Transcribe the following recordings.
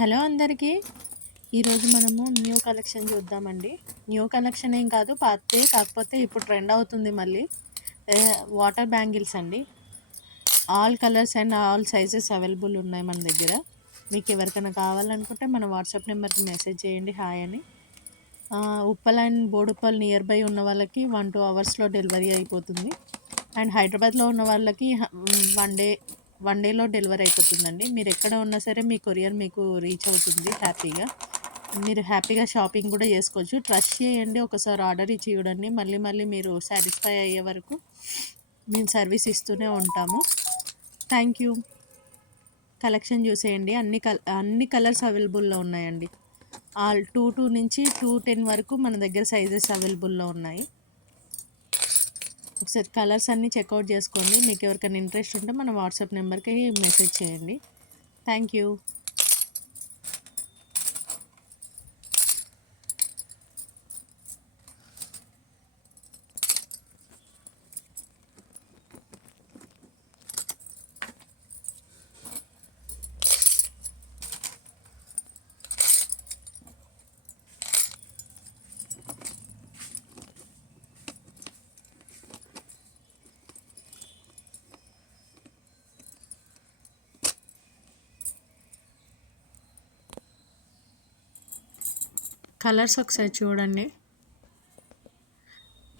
Hello అందరికీ. ఈరోజు మనము న్యూ కలెక్షన్ చూద్దామండి. న్యూ కలెక్షన్ ఏం కాదు, పాతదే, కాకపోతే ఇప్పుడు ట్రెండ్ అవుతుంది మళ్ళీ. వాటర్ బ్యాంగిల్స్ అండి. All colours and all sizes available ఉన్నాయి మన దగ్గర. మీకు ఎవరికైనా కావాలనుకుంటే మన వాట్సాప్ నెంబర్కి మెసేజ్ చేయండి హాయ్ అని. Uppal and Boduppal near by ఉన్న వాళ్ళకి 1-2 అవర్స్లో డెలివరీ అయిపోతుంది. అండ్ హైదరాబాద్లో ఉన్న వాళ్ళకి వన్ డేలో డెలివరీ అయిపోతుందండి. మీరు ఎక్కడ ఉన్నా సరే మీ కొరియర్ మీకు రీచ్ అవుతుంది హ్యాపీగా. మీరు హ్యాపీగా షాపింగ్ కూడా చేసుకోవచ్చు. ట్రస్ట్ చేయండి, ఒకసారి ఆర్డర్ ఇచ్చి చూడండి. మళ్ళీ మళ్ళీ మీరు సాటిస్ఫై అయ్యే వరకు మేము సర్వీస్ ఇస్తూనే ఉంటాము. Thank you. కలెక్షన్ చూసేయండి. అన్ని కలర్స్ అవైలబుల్లో ఉన్నాయండి. ఆల్ 2 నుంచి 210 వరకు మన దగ్గర సైజెస్ అవైలబుల్లో ఉన్నాయి. ఒకసారి కలర్స్ అన్నీ చెక్అవుట్ చేసుకోండి. మీకు ఎవరికైనా ఇంట్రెస్ట్ ఉంటే మన వాట్సాప్ నెంబర్కి మెసేజ్ చేయండి. Thank you. కలర్స్ ఒకసారి చూడండి.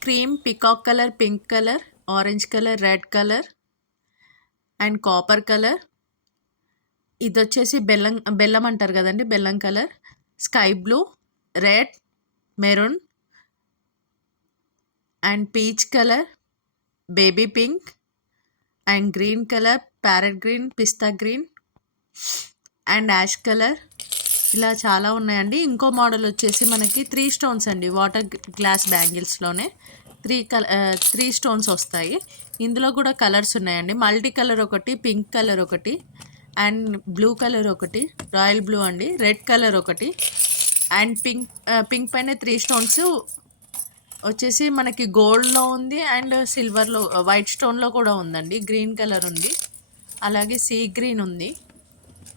Cream, peacock colour, pink colour, orange colour, red colour and copper colour. ఇది వచ్చేసి బెల్లం అంటారు కదండి, బెల్లం colour, sky blue, red, maroon and peach colour, baby pink and green colour, parrot green, pista green and ash colour. ఇలా చాలా ఉన్నాయండి. ఇంకో మోడల్ వచ్చేసి మనకి 3 స్టోన్స్ అండి. వాటర్ గ్లాస్ బ్యాంగిల్స్లోనే 3 స్టోన్స్ వస్తాయి. ఇందులో కూడా కలర్స్ ఉన్నాయండి. మల్టీ కలర్ ఒకటి, పింక్ కలర్ ఒకటి అండ్ బ్లూ కలర్ ఒకటి, రాయల్ బ్లూ అండి, రెడ్ కలర్ ఒకటి అండ్ పింక్ పైన 3 స్టోన్స్ వచ్చేసి మనకి గోల్డ్లో ఉంది అండ్ సిల్వర్లో, వైట్ స్టోన్లో కూడా ఉందండి. గ్రీన్ కలర్ ఉంది, అలాగే సీ గ్రీన్ ఉంది.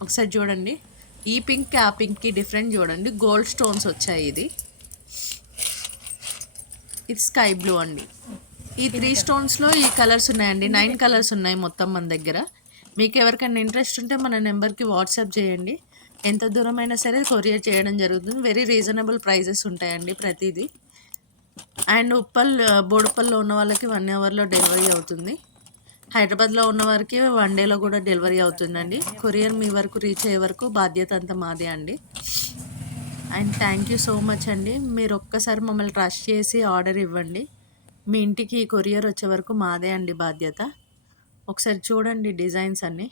ఒకసారి చూడండి. ఈ పింక్కి ఆ పింక్కి డిఫరెంట్ చూడండి. గోల్డ్ స్టోన్స్ వచ్చాయి. ఇది స్కై బ్లూ అండి. ఈ 3 స్టోన్స్లో ఈ కలర్స్ ఉన్నాయండి. 9 కలర్స్ ఉన్నాయి మొత్తం మన దగ్గర. మీకు ఎవరికైనా ఇంట్రెస్ట్ ఉంటే మన నెంబర్కి వాట్సాప్ చేయండి. ఎంత దూరమైనా సరే కొరియర్ చేయడం జరుగుతుంది. వెరీ రీజనబుల్ ప్రైజెస్ ఉంటాయండి ప్రతిదీ. అండ్ బోడుప్పల్లో ఉన్న వాళ్ళకి 1 అవర్లో డెలివరీ అవుతుంది. హైదరాబాద్లో ఉన్న వారికి 1 డేలో కూడా డెలివరీ అవుతుందండి. కొరియర్ మీ వరకు రీచ్ అయ్యే వరకు బాధ్యత అంతా మాదే అండి. And thank you so much అండి. మీరు ఒక్కసారి మమ్మల్ని ట్రస్ట్ చేసి ఆర్డర్ ఇవ్వండి. మీ ఇంటికి కొరియర్ వచ్చే వరకు మాదే అండి బాధ్యత. ఒకసారి చూడండి డిజైన్స్ అన్నీ.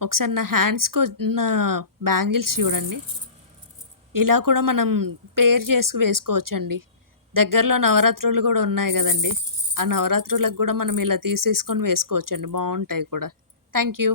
ఒకసారి నా హ్యాండ్స్కి ఉన్న బ్యాంగిల్స్ చూడండి. ఇలా కూడా మనం పేర్ చేసి వేసుకోవచ్చండి. దగ్గరలో నవరాత్రులు కూడా ఉన్నాయి కదండి, ఆ నవరాత్రులకు కూడా మనం ఇలా తీసేసుకొని వేసుకోవచ్చండి. బాగుంటాయి కూడా. Thank you.